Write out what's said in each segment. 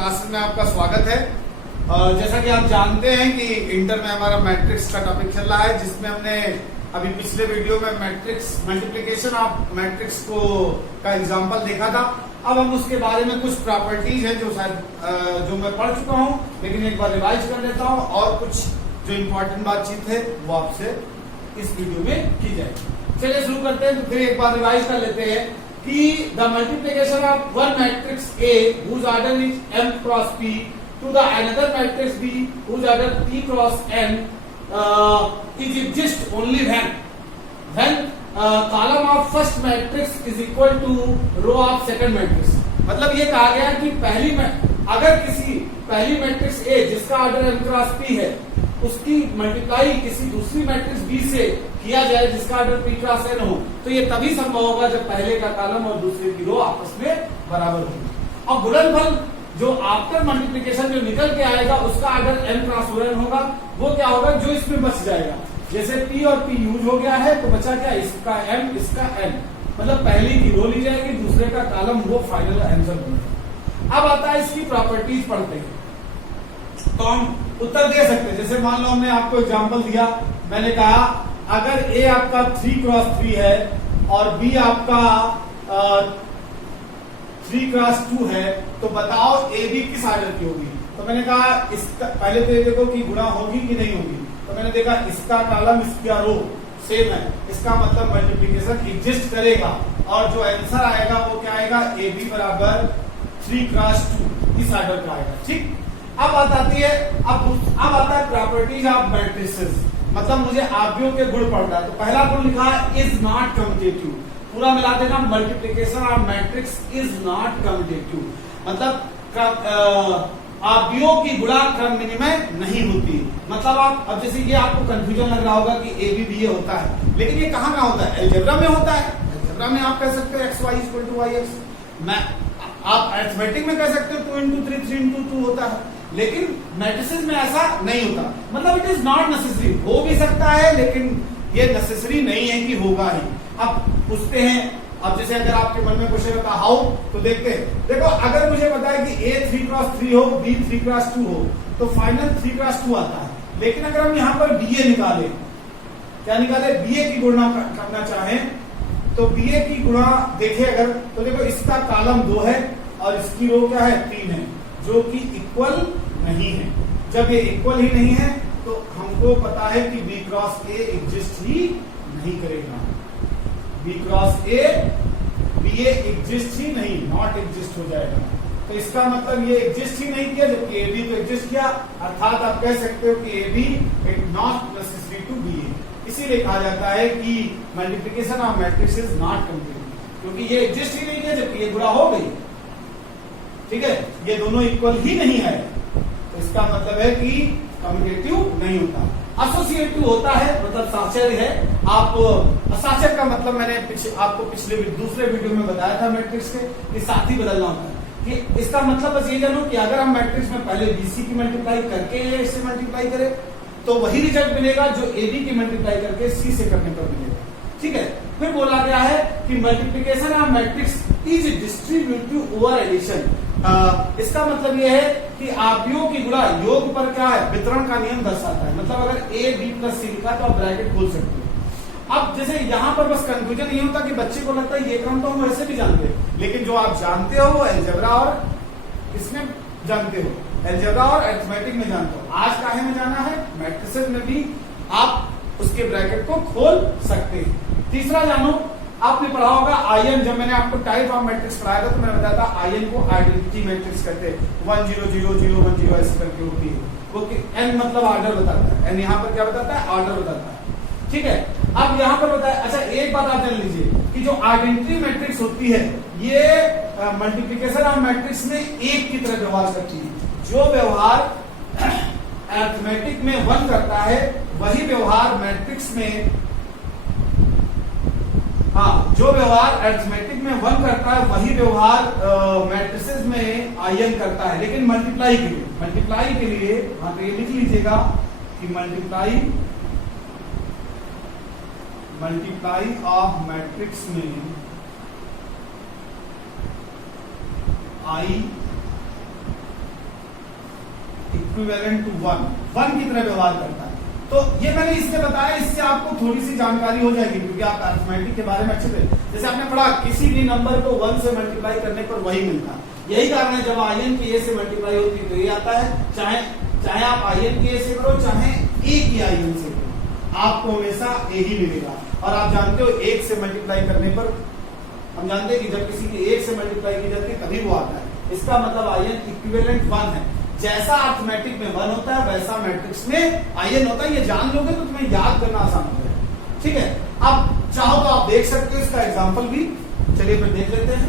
Classes में आपका स्वागत है। जैसा कि आप जानते हैं कि इंटर में हमारा मैट्रिक्स का टॉपिक चल रहा है, जिसमें हमने अभी पिछले वीडियो में मैट्रिक्स मल्टीप्लिकेशन ऑफ मैट्रिक्स को का एग्जांपल देखा था। अब हम उसके बारे में कुछ प्रॉपर्टीज है जो शायद जो मैं पढ़ चुका हूं, लेकिन एक बार रिवाइज कर लेता हूं और कुछ जो इम्पोर्टेंट बातचीत है वो आपसे इस वीडियो में की जाएगी। चलिए शुरू करते हैं। तो फिर एक बार रिवाइज कर लेते हैं कि the multiplication of one matrix A whose order is m cross p to the another matrix B whose order p cross n is exist only when column of first matrix is equal to row of second matrix। मतलब ये कहा गया कि अगर किसी पहली matrix A जिसका order m cross p है उसकी मल्टीप्लाई किसी दूसरी मैट्रिक्स B से किया जाए जिसका ऑर्डर p क्रॉस n हो, तो ये तभी संभव होगा जब पहले का कॉलम और दूसरे की रो आपस में बराबर होगी। और गुणनफल जो आफ्टर मल्टीप्लिकेशन जो निकल के आएगा उसका ऑर्डर m क्रॉस n होगा। वो क्या होगा जो इसमें बच जाएगा, जैसे p और p यूज हो गया है तो बचा क्या, इसका m इसका n, मतलब पहली की रो ली जाएगी, दूसरे का कॉलम, वो फाइनल आंसर होगा। अब आता है इसकी प्रॉपर्टीज पढ़ते हैं तो हम उत्तर दे सकते हैं। जैसे मान लो हमने आपको एग्जांपल दिया, मैंने कहा अगर A आपका 3 क्रॉस 3 है और B आपका 3 क्रॉस 2 है, तो बताओ AB किस ऑर्डर की होगी। तो मैंने कहा इसका पहले तो ये देखो कि गुणा होगी कि नहीं होगी। तो मैंने देखा इसका कॉलम इसका रो सेम है, इसका मतलब मल्टीप्लिकेशन एग्जिस्ट करेगा और जो आंसर आएगा वो क्या आएगा, AB बराबर 3 क्रॉस 2 इस ऑर्डर का आएगा। ठीक, अब बात आती है अब आता है प्रॉपर्टीज ऑफ मैट्रिसेस, मतलब मुझे आव्यूहों के गुण पढ़ना है। तो पहला गुण लिखा है इज नॉट कम्यूटेटिव, पूरा मिला देना, multiplication of matrix is not commutative, मतलब आव्यूहों की गुणा क्रम विनिमय नहीं होती। मतलब आप अब जैसे ये आपको कंफ्यूजन लग रहा होगा कि ABBA होता है, लेकिन ये कहाँ में होता है, अलजेब्रा में होता है। अलजेब्रा में आप कह सकते हो XY = YX, आप अरिथमेटिक में कह सकते हो 2 into 3 3 into 2 होता है, लेकिन मैट्रिसेस में ऐसा नहीं होता। मतलब इट इज नॉट नेसेसरी, हो भी सकता है लेकिन ये नेसेसरी नहीं है कि होगा ही। अब पूछते हैं, अब जैसे अगर आपके मन में क्वेश्चन होता हाउ, तो देखते हैं। देखो अगर मुझे पता है कि A 3 क्रॉस 3 हो, B 3 क्रॉस 2 हो, तो फाइनल 3 क्रॉस 2 आता है। लेकिन अगर हम यहाँ पर BA निकाले, क्या निकाले, BA की गुणा करना चाहें तो BA की गुणा देखे अगर, तो देखो इसका कॉलम 2 है और इसकी रो क्या है, 3 है, जो कि इक्वल नहीं है। जब ये इक्वल ही नहीं है तो हमको पता है कि B क्रॉस A एग्जिस्ट ही नहीं करेगा। B cross A BA exist ही नहीं, नॉट एग्जिस्ट हो जाएगा। तो इसका मतलब ये एग्जिस्ट ही नहीं किया, जबकि AB तो एग्जिस्ट किया, अर्थात आप कह सकते हो कि AB is not necessary to BA। इसीलिए कहा जाता है कि multiplication of matrix is not commutative, क्योंकि ये एग्जिस्ट ही नहीं किया जबकि ये गुणा हो गई। ठीक है, ये दोनों इक्वल ही नहीं है, तो इसका मतलब है कि कम्यूटेटिव नहीं होता। एसोसिएटिव होता है, मतलब साचर्य है। आप साचर्य का मतलब मैंने आपको पिछले दूसरे वीडियो में बताया था मैट्रिक्स के, कि साथ ही बदलना होता है। कि इसका मतलब बस ये जानो कि अगर हम मैट्रिक्स में पहले BC की मल्टीप्लाई करके A से मल्टीप्लाई करें तो वही रिजल्ट मिलेगा जो AB की मल्टीप्लाई करके C से करने पर मिलेगा। ठीक है, फिर बोला गया है कि multiplication of matrix is distributive over addition. इसका मतलब यह है कि आव्यूहों की गुणा योग पर क्या है, वितरण का नियम दर्शाता है। मतलब अगर A B + C लिखा तो आप ब्रैकेट खोल सकते हो। अब जैसे यहाँ पर बस कंफ्यूजन ये होता कि बच्चे को लगता है ये क्रम तो हम वैसे भी जानते हैं, लेकिन जो आप जानते हो वो अलजेब्रा और इसमें जानते हो, अलजेब्रा और अरिथमेटिक में जानते हो। आज काहे में जाना है, मैट्रिसेस में भी आप उसके ब्रैकेट को खोल सकते हैं। तीसरा जानो, आपने पढ़ा होगा आयन, जब मैंने आपको टाइप ऑफ मैट्रिक्स पढ़ाया था तो मैंने बताया था आयन को आइडेंटिटी मैट्रिक्स कहते हैं। 1 0 0 0 1 0 ऐसे करके होती है वो, कि n मतलब ऑर्डर बताता है, n यहाँ पर क्या बताता है, ऑर्डर बताता है। ठीक है, अब यहाँ पर बताया। अच्छा एक बात आप जान लीजिए कि जो आइडेंटिटी मैट्रिक्स होती है ये मल्टीप्लिकेशन ऑफ मैट्रिक्स में एक की तरह व्यवहार करती है। जो व्यवहार अरिथमेटिक में 1 करता है वही व्यवहार मैट्रिक्स में, हाँ, जो व्यवहार अरिथमेटिक में 1 करता है वही व्यवहार मैट्रिसेस में आयन करता है। लेकिन मल्टीप्लाई के लिए वहां पे लिख लीजिएगा कि मल्टीप्लाई ऑफ मैट्रिक्स में I इक्विवेलेंट टू 1 की तरह व्यवहार करता है। तो ये मैंने इसलिए बताया, इससे आपको थोड़ी सी जानकारी हो जाएगी, क्योंकि आप अरिथमेटिक के बारे में अच्छे थे। जैसे आपने पढ़ा किसी भी नंबर को 1 से मल्टीप्लाई करने पर वही मिलता है। यही कारण है जब आयन की ए से मल्टीप्लाई होती है तो ये आता है, चाहे आप आयन की ए से करो चाहे ए की आयन से करो, आपको हमेशा ए ही मिलेगा। और आप जानते हो 1 से मल्टीप्लाई करने पर हम जानते हैं कि जब किसी की 1 से मल्टीप्लाई की जाती है तभी वो आता है। इसका मतलब आयन इक्विवेलेंट 1 है। जैसा अरिथमेटिक में 1 होता है वैसा मैट्रिक्स में आयन होता है। ये जान लोगे तो तुम्हें याद करना आसान हो जाएगा। ठीक है, अब चाहो तो आप देख सकते हो इसका एग्जांपल भी। चलिए फिर देख लेते हैं।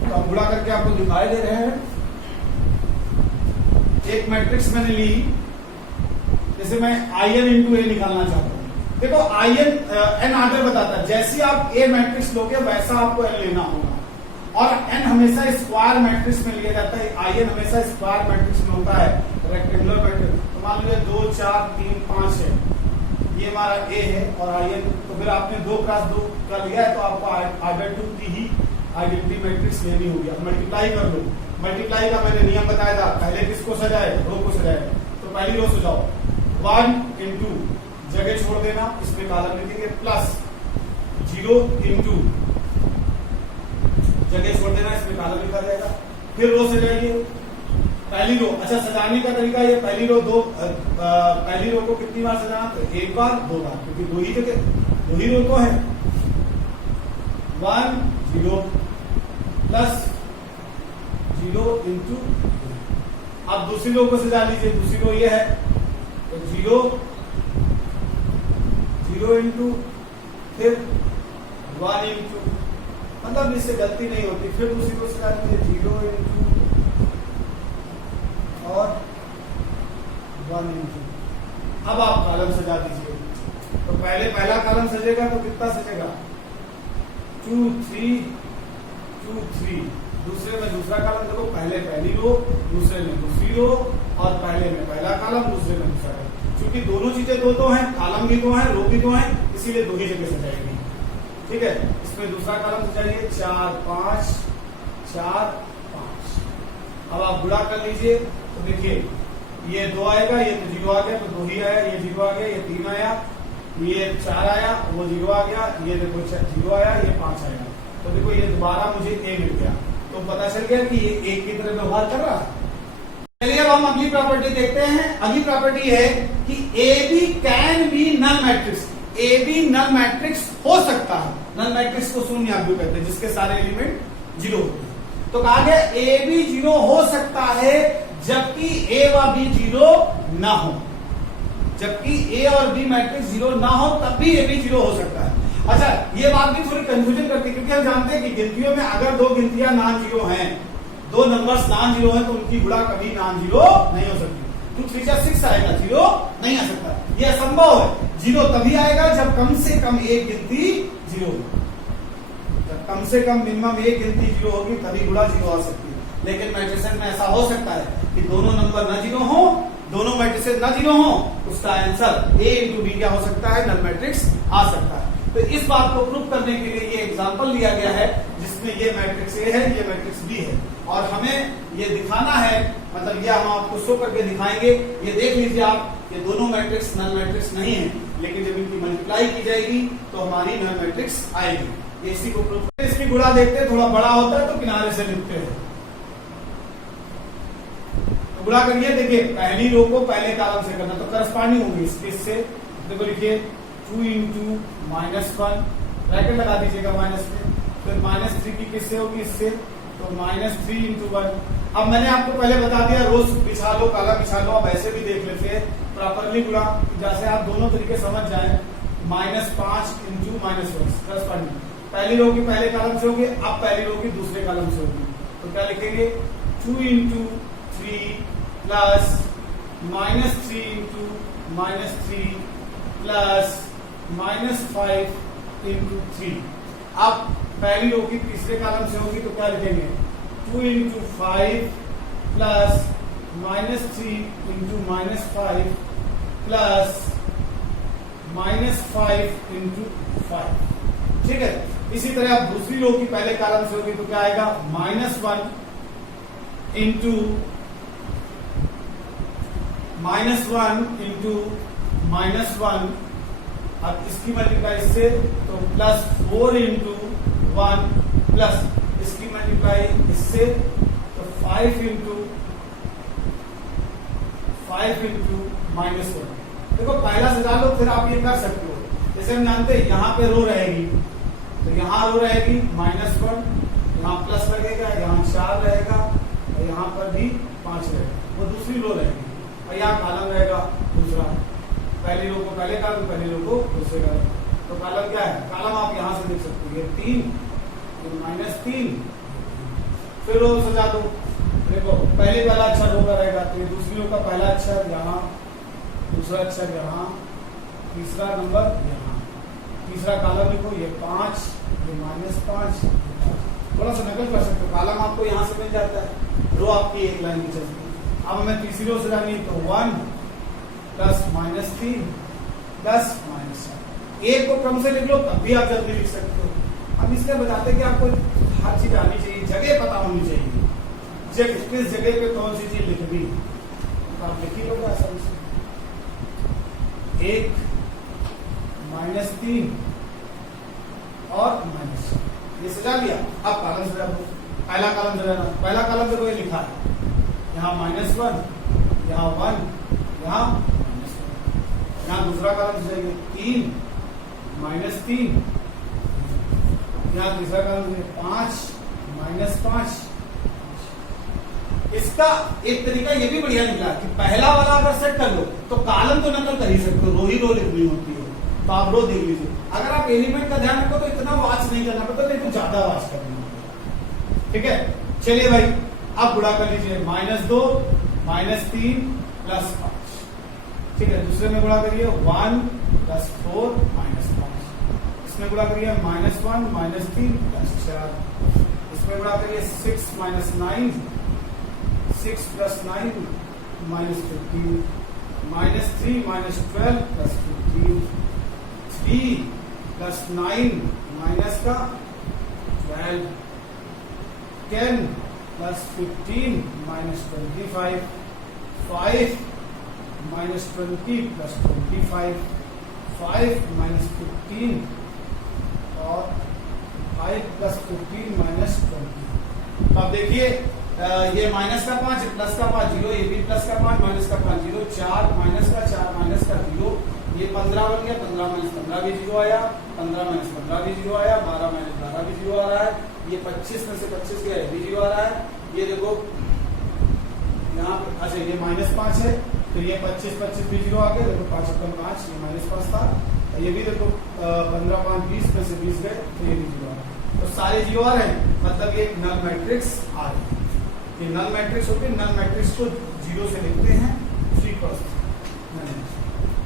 तो हम गुणा करके आपको दिखाई दे रहे हैं। एक मैट्रिक्स मैंने ली, जैसे मैं आयन इंटू ए निकालना चाहता हूं। देखो आयन एन आर्डर बताता है, जैसी आप ए मैट्रिक्स लोगे वैसा आपको एन लेना होगा। और एन हमेशा स्क्वायर मैट्रिक्स में लिया जाता है। आयन हमेशा स्क्वायर मैट्रिक्स में होता है, रेक्टेंगुलर मैट्रिक्स। तो मान लीजिए 2 4 3 5 है, ये हमारा ए है और आयन। तो फिर आपने 2 क्रॉस 2 का लिया है तो आपको आर्डर 2 की ही आइडेंटिटी मैट्रिक्स लेनी होगी। अब मल्टीप्लाई कर लो। मल्टीप्लाई का मैंने नियम बताया था, पहले किसको सजाए, रो को सजाए। तो पहली रो सजाओ, 1 इंटू जगह छोड़ देना, इसमें कॉलम लिखेंगे, प्लस 0 इंटू जगह छोड़ देना, इसमें कॉलम लिखा जाएगा। फिर रो सजाइए, पहली रो। अच्छा, सजाने का तरीका ये, पहली रो पहली रो को कितनी बार सजाना, तो 1 बार 2 बार, क्योंकि दो ही रो तो है। 1 0 प्लस 0 इंटू। अब दूसरी रो को सजा लीजिए, दूसरी रो ये है तो 0 इंटू, फिर 1 इंटू, मतलब इससे गलती नहीं होती। फिर दूसरी को सजा लीजिए, 0 इंटू और 1 इंटू। अब आप कॉलम सजा दीजिए। तो पहले पहला कॉलम सजेगा तो कितना सजेगा, 2 3 2 3। दूसरे में दूसरा कॉलम, देखो पहले पहली रो, दूसरे में दूसरी रो, और पहले में पहला कॉलम, दूसरे में दूसरा कॉलम। क्योंकि दोनों चीजें दो तो हैं, कॉलम भी दो हैं, रो भी दो हैं, इसीलिए दो ही जगह सजाएगी। ठीक है, इसमें दूसरा कॉलम सजाइए, 4 5 4 5। अब आप गुणा कर लीजिए तो देखिए ये 2 आएगा, ये तो 0 आ गया, तो 2 ही आया, ये 0 आ गया, ये 3 आया, ये 4 आया, वो 0 आ गया, ये देखो 0 आया, ये 5 आएगा। तो देखो ये दोबारा मुझे ए मिल गया, तो पता चल गया कि ये एक की तरह व्यवहार कर रहा है। चलिए अब हम अगली प्रॉपर्टी देखते हैं। अगली प्रॉपर्टी है कि A B can be null matrix. A B null matrix हो सकता है। नल मैट्रिक्स को शून्य आप जो कहते हैं, जिसके सारे एलिमेंट 0 होते हैं। तो कहा गया ए बी 0 हो सकता है जबकि ए व बी 0 ना हो। जबकि ए और बी मैट्रिक्स 0 ना हो तब भी ए बी 0 हो सकता है। अच्छा, ये बात भी थोड़ी कंफ्यूजन करती है, क्योंकि हम जानते हैं कि गिनतियों में अगर 2 गिनतियां नॉन जीरो हैं, 2 नंबर्स नॉन जीरो हैं, तो उनकी गुणा कभी नॉन जीरो नहीं हो सकती। 2 3 6 आएगा, 0 नहीं आ सकता। यह असंभव है। 0 तभी आएगा जब कम से कम एक गिनती 0 हो। जब कम से कम मिनिमम एक गिनती 0 होगी तभी गुणा 0 आ सकती है। लेकिन मैट्रिसेस में ऐसा हो सकता है कि दोनों नंबर न 0 हो, दोनों मैट्रिसेस न 0 हो, उसका आंसर ए इंटू बी क्या हो सकता है, नल मैट्रिक्स आ सकता है। तो इस बात को प्रूव करने के लिए ये एग्जांपल लिया गया है, जिसमें ये मैट्रिक्स ए है, ये मैट्रिक्स बी है, और हमें ये दिखाना है, मतलब ये हम आपको शो करके दिखाएंगे। ये देख लीजिए आप, ये दोनों मैट्रिक्स नल मैट्रिक्स नहीं है, लेकिन जब इनकी मल्टीप्लाई की जाएगी तो हमारी नल मैट्रिक्स आएगी। इसी को प्रूव करते हैं। इसकी गुणा देखते हैं, थोड़ा बड़ा होता है तो किनारे से लिखते हैं। तो गुणा करिए, देखिए पहली रो को पहले कॉलम से करना, तो करस्पॉन्डिंग होगी इससे। देखो लिखिए 2 इंटू -1, ब्रैकेट लगा दीजिएगा माइनस में, फिर -3 की किससे होगी, इससे, तो -3 इंटू 1। अब मैंने आपको पहले बता दिया, रोज बिछा लो, काला बिछा लो। अब ऐसे भी देख लेते हैं प्रॉपरली गुणा, जैसे आप दोनों तरीके समझ जाए। -5 इंटू -1 करस्पॉन्डिंग, पहली रो की पहले कॉलम से होगी, अब पहली रो की दूसरे कॉलम से होगी। तो क्या लिखेंगे, 2 into 3 plus -3 into -3 plus -5 into 3। अब पहली रो की तीसरे कॉलम से होगी तो क्या लिखेंगे, 2 into 5 plus -3 into -5 plus -5 into 5। ठीक है, इसी तरह अब दूसरी रो की पहले कॉलम से होगी तो क्या आएगा, -1 इंटू -1 इंटू -1, अब इसकी मल्टीप्लाई इससे तो +4 इंटू 1 प्लस इसकी मल्टीप्लाई इससे तो 5 इंटू -1। देखो पहला सजा लो, फिर आप ये कर सकते हो। जैसे हम जानते हैं यहाँ पे रो रहेगी, तो यहाँ रो रहेगी -1, यहाँ प्लस लगेगा, यहाँ 4 रहेगा और यहाँ पर भी 5 रहेगा, वो दूसरी रो रहेगी। और यहाँ कॉलम रहेगा दूसरा, पहली रो को पहले कॉलम, पहली रो को दूसरे कॉलम। तो कॉलम क्या है? कॉलम आप यहाँ से देख सकते हो, ये 3, ये -3, फिर रो सजा दो। देखो पहले वाला अक्षर रो का रहेगा, तो ये दूसरी रो का पहला अक्षर यहाँ, दूसरा अक्षर यहाँ, तीसरा नंबर यहाँ, तीसरा कॉलम लिखो, ये 5, ये -5। थोड़ा सा नकल कर सकते हो, कॉलम आपको यहाँ से मिल जाता है, रो आपकी एक लाइन की चलती है। अब हमें तीसरी रो सजानी है, तो 1 प्लस -3 प्लस -4। एक को क्रम से लिख लो, तब भी आप जल्दी लिख सकते हो। अब इसलिए बताते हैं कि आपको हर चीज आनी चाहिए, जगह पता होनी चाहिए, किस जगह पे कौन सी चीज लिखनी, तो आप लिखी लोगे आसानी से। 1 -3 और -4, ये सजा लिया। अब कॉलम सजा दो, पहला कॉलम सजाना, पहला कॉलम देखो ये लिखा है, यहाँ -1, यहाँ 1, यहाँ -1, यहाँ दूसरा कॉलम सजाइए, 3 -3, यहाँ तीसरा कॉलम 5 -5। इसका एक तरीका ये भी बढ़िया निकला कि पहला वाला अगर सेट कर लो तो कॉलम तो नकल कर ही सकते हो, रो ही रो लिखनी होती है, तो आप रो देख लीजिए। अगर आप एलिमेंट का ध्यान रखो तो इतना वाच नहीं करना पड़ता, नहीं तो ज्यादा वाच करना पड़ता। ठीक है, चलिए भाई अब गुणा कर लीजिए, -2 -3 प्लस 5। ठीक है, दूसरे में गुणा करिए, 1 + 4 -5। इसमें गुणा करिए, -1 -3 प्लस 4। इसमें गुणा करिए, 6 - 9, 6 + 9 -15, -3 -12 प्लस 15, 3 + 9 माइनस का 12, 10 + 15 -25, 5 -20 + 25, 5 -15 और 5 + 15 -20। तो अब देखिए ये माइनस का 5 प्लस का 5 0, ये भी प्लस का 5 माइनस का 5 0, 4 माइनस का 4 माइनस का 0, ये 15 बन गया, 15 - 15 भी 0 आया, 15 - 15 भी 0 आया, 12 - 12 भी 0 आ रहा है, ये 25 में से 25 गया, ये भी 0 आ रहा है। ये देखो यहाँ पे, अच्छा ये -5 है, तो ये 25 भी 0 आ गया, देखो 5 × 5, ये -5 था। ये भी देखो 15 - 5 20 में से 20 गए, तो ये भी 0 आ रहा है। तो सारे 0 आ रहे हैं, मतलब ये एक नल मैट्रिक्स आ रही है। ये नल मैट्रिक्स होती है, नल मैट्रिक्स को 0 से लिखते हैं, 3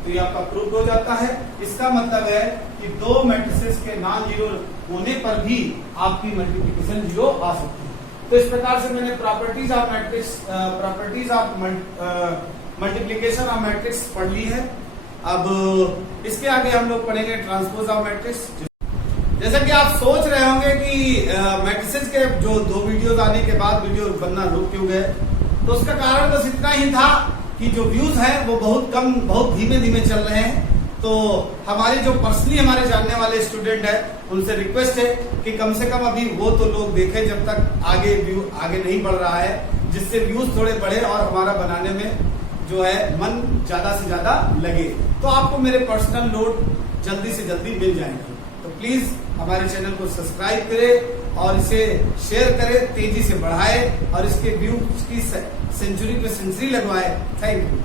तो ये आपका प्रूव हो जाता है। इसका मतलब है कि दो मैट्रिसेस के नॉन जीरो होने पर भी आपकी मल्टीप्लिकेशन 0 आ सकती है। तो इस प्रकार से मैंने properties of matrix, properties of multiplication of matrix पढ़ ली है। अब इसके आगे हम लोग पढ़ेंगे ट्रांसपोज ऑफ मैट्रिक्स। जैसा कि आप सोच रहे होंगे कि मैट्रिसेस के जो 2 वीडियोस आने के बाद वीडियो बनना रुक क्यों गए, तो उसका कारण बस इतना ही था कि जो व्यूज हैं वो बहुत कम, बहुत धीमे धीमे चल रहे हैं। तो हमारे जो पर्सनली हमारे जानने वाले स्टूडेंट हैं उनसे रिक्वेस्ट है कि कम से कम अभी वो तो लोग देखें जब तक आगे व्यू आगे नहीं बढ़ रहा है, जिससे व्यूज थोड़े बढ़े और हमारा बनाने में जो है मन ज्यादा से ज्यादा लगे, तो आपको मेरे पर्सनल नोट जल्दी से जल्दी मिल जाएंगे। तो प्लीज हमारे चैनल को सब्सक्राइब करें और इसे शेयर करें, तेजी से बढ़ाएं और इसके व्यूज की सेंचुरी पे सेंचुरी लगवाएं। Thank you.